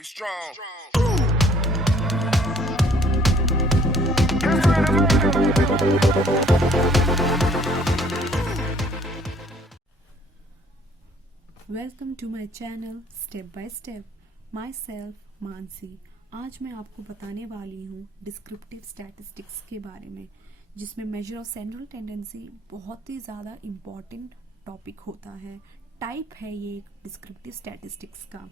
Get strong. Welcome to my channel step by step. Myself Mansi. आज मैं आपको बताने वाली हूँ डिस्क्रिप्टिव स्टैटिस्टिक्स के बारे में, जिसमें मेजर ऑफ सेंट्रल टेंडेंसी बहुत ही ज़्यादा इम्पॉर्टेंट टॉपिक होता है। टाइप है ये डिस्क्रिप्टिव स्टैटिस्टिक्स का।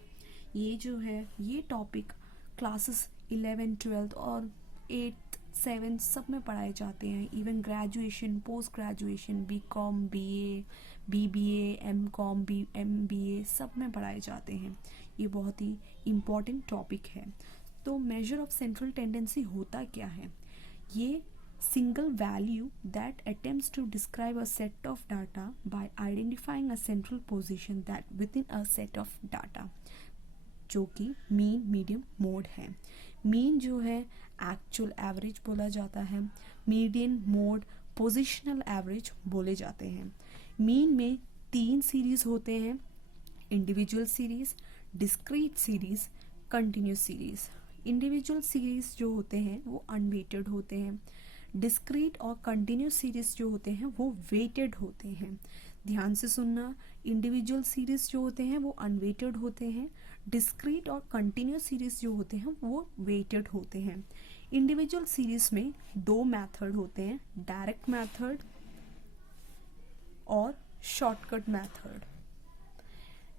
ये जो है ये टॉपिक क्लासेस 11, 12 और 8, 7 सब में पढ़ाए जाते हैं। Even graduation, post graduation, BCom, BA, BBA, MCom, MBA सब में पढ़ाए जाते हैं। ये बहुत ही इम्पॉर्टेंट टॉपिक है। तो मेजर ऑफ सेंट्रल टेंडेंसी होता क्या है? ये single value that attempts to describe a set of data by identifying a central position that within a set of data, जो कि मीन, मीडियम, मोड है। मीन जो है एक्चुअल एवरेज बोला जाता है, मीडियन, मोड, पोजिशनल एवरेज बोले जाते हैं। मीन में 3 सीरीज होते हैं, individual series, discrete series, continuous series. Individual series जो होते हैं वो अनवेटेड होते हैं, डिस्क्रीट और कंटिन्यूस सीरीज जो होते हैं वो वेटेड होते हैं। ध्यान से सुनना, इंडिविजुअल सीरीज जो होते हैं वो अनवेटेड होते हैं, डिस्क्रीट और कंटिन्यूस सीरीज जो होते हैं वो वेटेड होते हैं। इंडिविजुअल सीरीज में 2 मेथड होते हैं, डायरेक्ट मेथड और शॉर्टकट मेथड।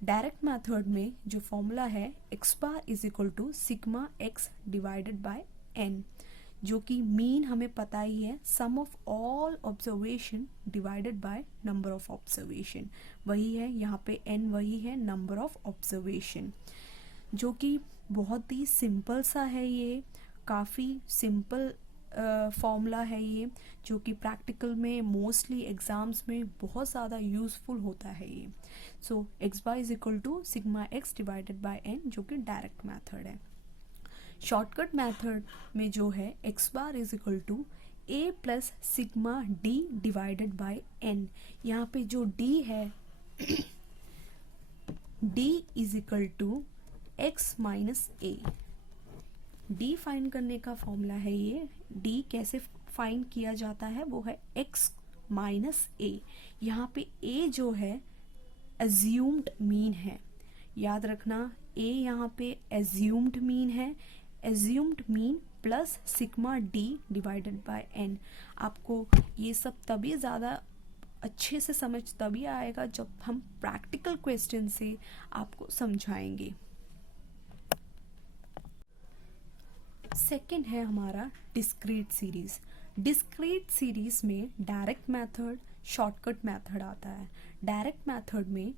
डायरेक्ट मेथड में जो फॉर्मूला है x bar is equal to sigma x divided by n, जो कि मीन हमें पता ही है, sum of all observation divided by number of observation. वही है यहाँ पे n, वही है नंबर ऑफ ऑब्जर्वेशन, जो कि बहुत ही सिंपल सा है। ये काफ़ी सिंपल फॉर्मूला है ये, जो कि प्रैक्टिकल में मोस्टली एग्जाम्स में बहुत ज़्यादा यूज़फुल होता है ये। So x bar is equal to sigma x divided by n, जो कि डायरेक्ट मेथड है। शॉर्टकट मेथड में जो है x bar is equal to a plus sigma d divided by n। यहाँ पे जो d है d is equal to x minus a। d find करने का फॉर्मूला है ये। d कैसे फाइंड किया जाता है? वो है x माइनस a। यहाँ पे a जो है एज्यूम्ड मीन है, याद रखना। a यहाँ पे एज्यूम्ड मीन है, assumed mean plus sigma d divided by n। आपको ये सब तभी ज़्यादा अच्छे से समझ तभी आएगा जब हम प्रैक्टिकल क्वेश्चन से आपको समझाएंगे। सेकंड है हमारा डिस्क्रीट सीरीज। डिस्क्रीट सीरीज में डायरेक्ट मेथड, शॉर्टकट मेथड आता है। डायरेक्ट मेथड में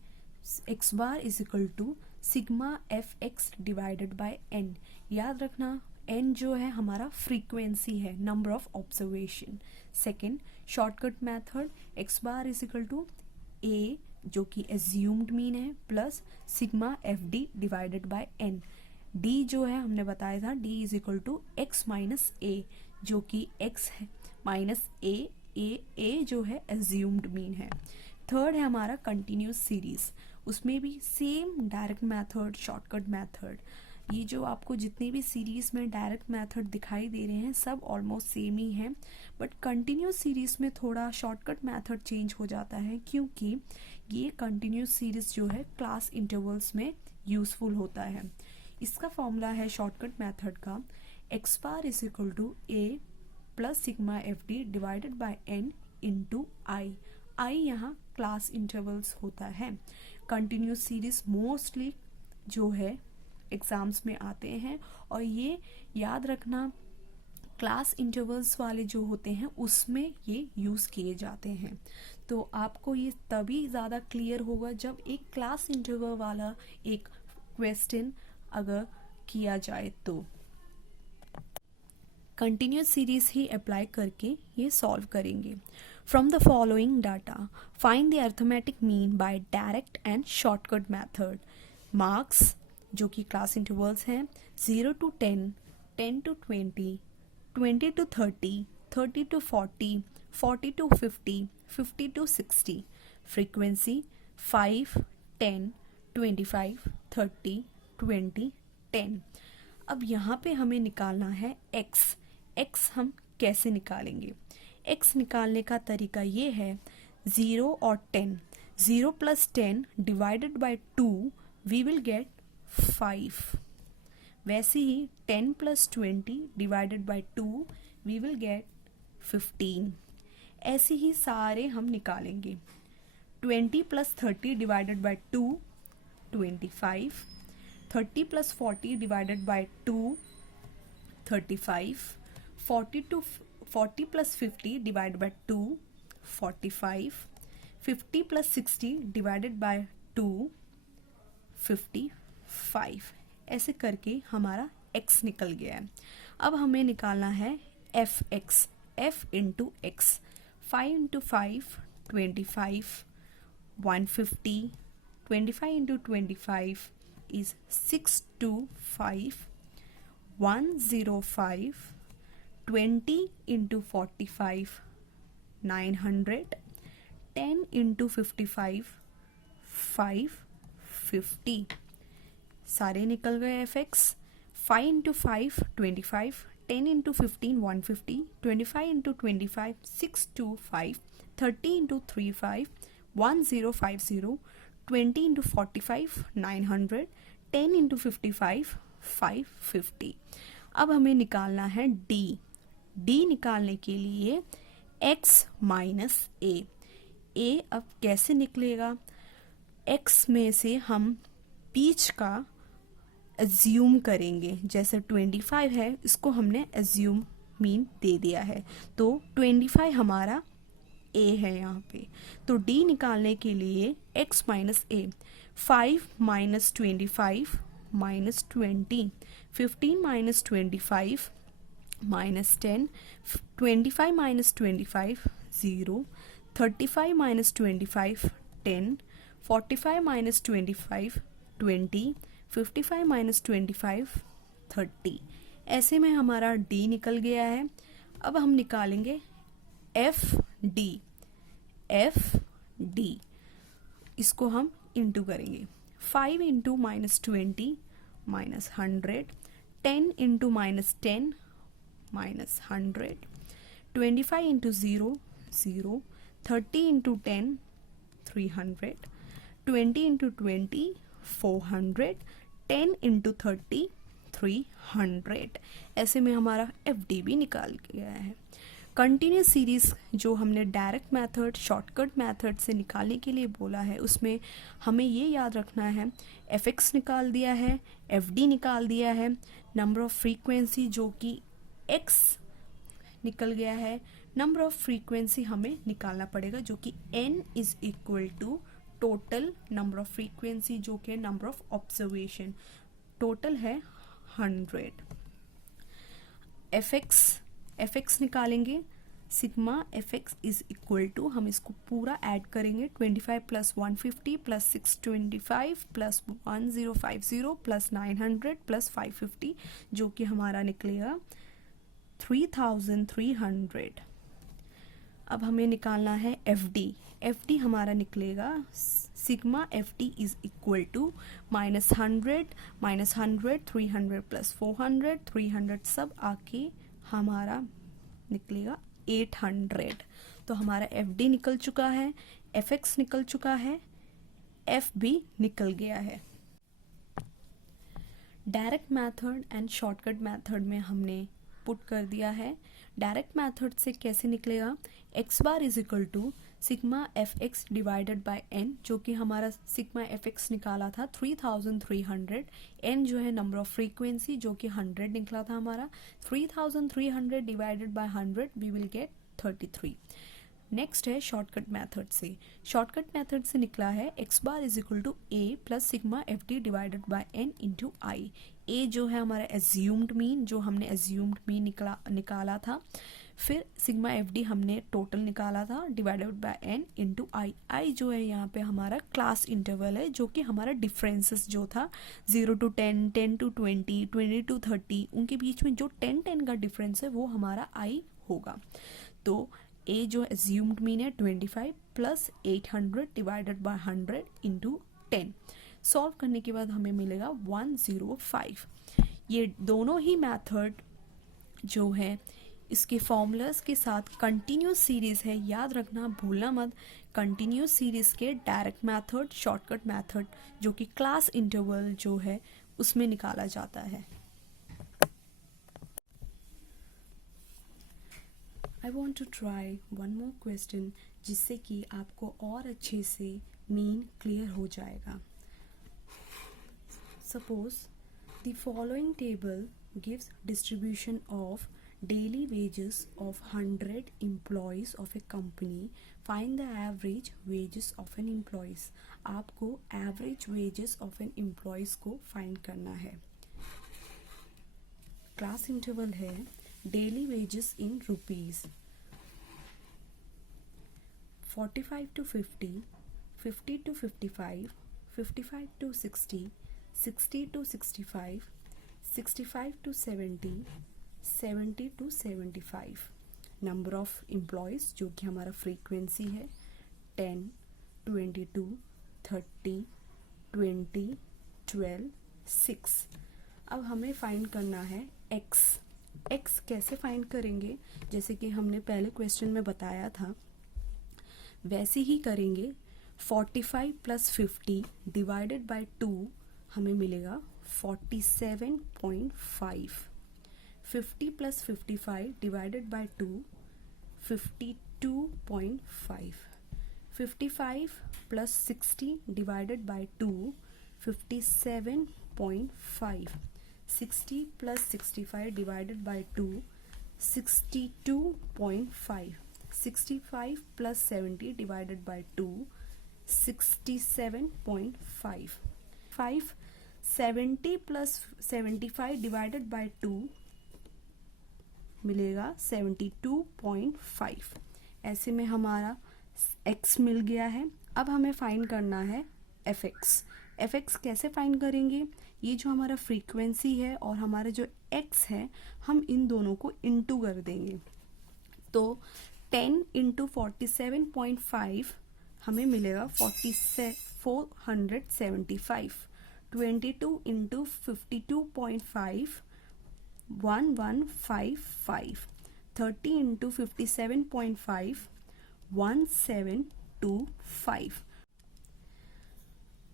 x bar is equal to sigma F X divided by n। याद रखना n जो है हमारा फ्रीक्वेंसी है, number of observation. Second shortcut method, x bar is equal to a जो कि एज्यूम्ड मीन है plus sigma F D divided by n। d जो है हमने बताया था d is equal to x minus a, जो कि x है माइनस a जो है एज्यूम्ड मीन है। थर्ड है हमारा कंटिन्यूस सीरीज। उसमें भी same direct method, shortcut method. ये जो आपको जितने भी सीरीज में डायरेक्ट मेथड दिखाई दे रहे हैं सब ऑलमोस्ट सेम ही हैं, बट कंटिन्यूस सीरीज में थोड़ा शॉर्टकट मेथड चेंज हो जाता है, क्योंकि ये कंटिन्यूस सीरीज जो है क्लास इंटरवल्स में यूजफुल होता है। इसका फॉर्मूला है शॉर्टकट मेथड का, x bar is equal to a plus sigma F D divided by n into I. I यहाँ क्लास इंटरवल्स होता है। कंटिन्यूस सीरीज मोस्टली जो है एग्जाम्स में आते हैं, और ये याद रखना क्लास इंटरवल्स वाले जो होते हैं उसमें ये यूज़ किए जाते हैं। तो आपको ये तभी ज़्यादा क्लियर होगा जब एक क्लास इंटरवल वाला एक क्वेश्चन अगर किया जाए तो। कंटिन्यूस सीरीज ही अप्लाई करके ये सॉल्व करेंगे। From the following data find the arithmetic mean by direct and shortcut method. Marks जो कि क्लास इंटरवल्स हैं 0 to 10, 10 to 20, 20 to 30, 30 to 40, 40 to 50, 50 to 60। Frequency 5, 10, 25, 30, 20, 10। अब यहाँ पे हमें निकालना है x। x हम कैसे निकालेंगे? x निकालने का तरीका ये है 0 और 10। 0 + 10 divided by 2 we will get 5। वैसे ही 10 + 20 divided by 2 we will get 15। ऐसे ही सारे हम निकालेंगे। 20 + 30 divided by 2 25। 30 + 40 divided by 2 35। 40 + 50 divided by 2 45। 50 + 60 divided by 2 55। ऐसे करके हमारा x निकल गया है। अब हमें निकालना है fx। f into x. 5 × 5 25। 150। 25 × 25 is 625। 105। 20 × 45 900। 10 × 55 550। सारे निकल गए fx। 5 × 5 25। 10 × 15 150। 25 × 25 625। 30 × 3 5 1050। 20 × 45 900। 10 × 55 550। अब हमें निकालना है d। d निकालने के लिए x माइनस a। a अब कैसे निकलेगा? x में से हम बीच का एज्यूम करेंगे। जैसे 25 है, इसको हमने एज्यूम मीन दे दिया है, तो 25 हमारा a है यहाँ पे। तो d निकालने के लिए x माइनस a। 5 - 25 - 20। 15 - 25 -10। 25 - 25 0। 35 - 25 10। 45 - 25 20। 55 - 25 30। ऐसे में हमारा d निकल गया है। अब हम निकालेंगे fd। fd इसको हम इंटू करेंगे। 5 × -20 -100। 10 × -10 -100। 25 × 0 0। 30 × 10 300। 20 × 20 400। 10 × 30 300। ऐसे में हमारा FD भी निकाल गया है। कंटिन्यूस सीरीज जो हमने डायरेक्ट मेथड शॉर्टकट मेथड से निकालने के लिए बोला है, उसमें हमें ये याद रखना है fx निकाल दिया है, fd निकाल दिया है, नंबर ऑफ फ्रीक्वेंसी जो कि x निकल गया है। नंबर ऑफ फ्रीक्वेंसी हमें निकालना पड़ेगा जो कि n = total number of frequency जो कि नंबर ऑफ ऑब्जर्वेशन टोटल है 100। fx निकालेंगे। सिग्मा fx = हम इसको पूरा ऐड करेंगे। 25 + 150 + 625 + 1050 + 900 + 550 जो कि हमारा निकलेगा 3300। अब हमें निकालना है FD। FD हमारा निकलेगा सिग्मा FD = -100 -100 300 + 400 300 सब आके हमारा निकलेगा 800। तो हमारा FD निकल चुका है, FX निकल चुका है, FB निकल गया है। Direct method and shortcut method में हमने पुट कर दिया है। डायरेक्ट मेथड से कैसे निकलेगा? x bar = sigma fx divided by n, जो कि हमारा सिग्मा fx निकाला था 3300। n जो है नंबर ऑफ फ्रीक्वेंसी जो कि 100 निकला था हमारा। 3300 divided by 100 we will get 33। Next है शॉर्टकट मेथड से। शॉर्टकट मेथड से निकला है x bar = a plus sigma fd divided by n into I. a जो है हमारा एज्यूम्ड मीन, जो हमने एज्यूम्ड मीन निकाला था। फिर सिग्मा fd हमने टोटल निकाला था divided by n into I. आई जो है यहाँ पे हमारा क्लास इंटरवल है, जो कि हमारा डिफरेंसेस जो था 0 to 10, 10 to 20, 20 to 30, उनके बीच में जो 10 का डिफरेंस है वो हमारा आई होगा। तो a जो एज्यूम्ड मीन है 25 + 800 डिवाइडेड बाय 100 इंटू 10। सॉल्व करने के बाद हमें मिलेगा 105। ये दोनों ही मेथड जो है इसके फॉर्मूलाज के साथ कंटिन्यूस सीरीज़ है, याद रखना, भूलना मत। कंटिन्यूस सीरीज़ के डायरेक्ट मेथड, शॉर्टकट मेथड जो कि क्लास इंटरवल जो है उसमें निकाला जाता है। I want to try one more question जिससे कि आपको और अच्छे से मीन क्लियर हो जाएगा। Suppose the following table gives distribution of daily wages of 100 employees of a company. Find the average wages of an employees. आपको average wages of an employees को find करना है। क्लास इंटरवल है daily wages in rupees 45 to 50, 50 to 55, 55 to 60, 60 to 65, 65 to 70, 70 to 75। Number of employees जो कि हमारा frequency है 10, 22, 30, 20, 12, 6। अब हमें फाइंड करना है x। x कैसे फाइंड करेंगे? जैसे कि हमने पहले क्वेश्चन में बताया था वैसे ही करेंगे। 45 प्लस 50 डिवाइडेड बाय 2 हमें मिलेगा 47.5। 50 plus 55 divided by 2 52.5। 55 plus 60 divided by 2 57.5। 60 plus 65 divided by 2 62.5। 65 plus 70 divided by 2 67.5। 70 plus 75 divided by 2 मिलेगा 72.5। ऐसे में हमारा x मिल गया है। अब हमें फाइंड करना है fx। fx कैसे फाइंड करेंगे? ये जो हमारा फ्रीक्वेंसी है और हमारा जो x है हम इन दोनों को इंटू कर देंगे। तो 10 इंटू 47.5 हमें मिलेगा 475। 22 into 52.5 1155। 30 into 57.5 1725।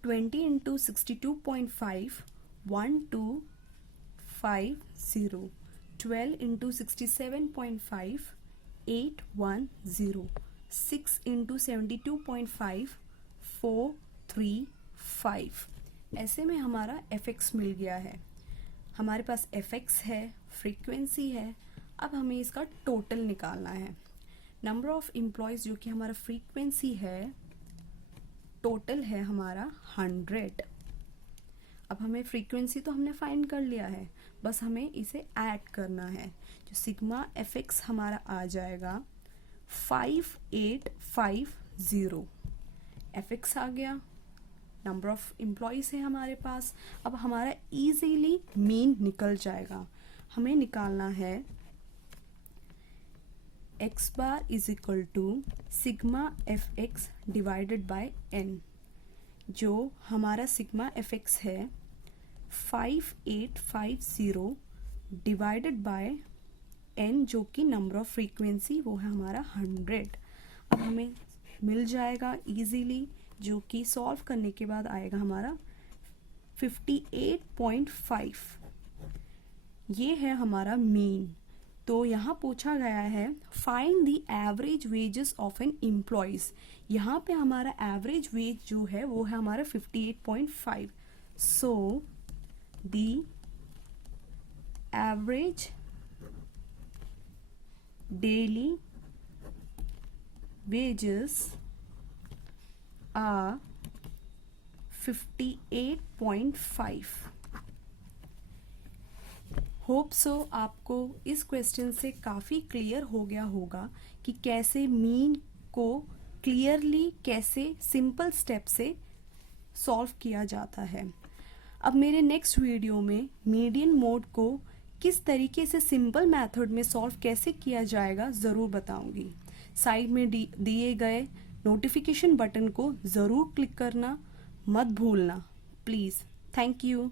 20 into 62.5 1250। 12 into 67.5 810। 6 into 72.5 435। ऐसे में हमारा fx मिल गया है। हमारे पास fx है, फ्रीक्वेंसी है। अब हमें इसका टोटल निकालना है। नंबर ऑफ एम्प्लॉयज़ जो कि हमारा फ्रीक्वेंसी है, टोटल है हमारा 100। अब हमें फ्रीक्वेंसी तो हमने फाइंड कर लिया है, बस हमें इसे ऐड करना है। जो सिग्मा fx हमारा आ जाएगा 5850। fx आ गया, नंबर ऑफ एम्प्लॉयज़ है हमारे पास। अब हमारा इजीली मीन निकल जाएगा। हमें निकालना है x bar is equal to sigma fx divided by n। जो हमारा सिग्मा fx है 5850 डिवाइडेड बाय n जो कि नंबर ऑफ फ्रीक्वेंसी वो है हमारा 100। अब हमें मिल जाएगा इजीली, जो कि सॉल्व करने के बाद आएगा हमारा 58.5। ये है हमारा मीन। तो यहाँ पूछा गया है find the average wages of an employees. यहाँ पे हमारा एवरेज वेज जो है वो है हमारा 58.5। So the average daily wages are 58.5। Hope so आपको इस क्वेश्चन से काफ़ी क्लियर हो गया होगा कि कैसे मीन को क्लियरली, कैसे सिंपल स्टेप से सॉल्व किया जाता है। अब मेरे नेक्स्ट वीडियो में मीडियन मोड को किस तरीके से सिंपल मेथड में सॉल्व कैसे किया जाएगा ज़रूर बताऊंगी। साइड में दिए गए नोटिफिकेशन बटन को ज़रूर क्लिक करना मत भूलना। प्लीज़। Thank you.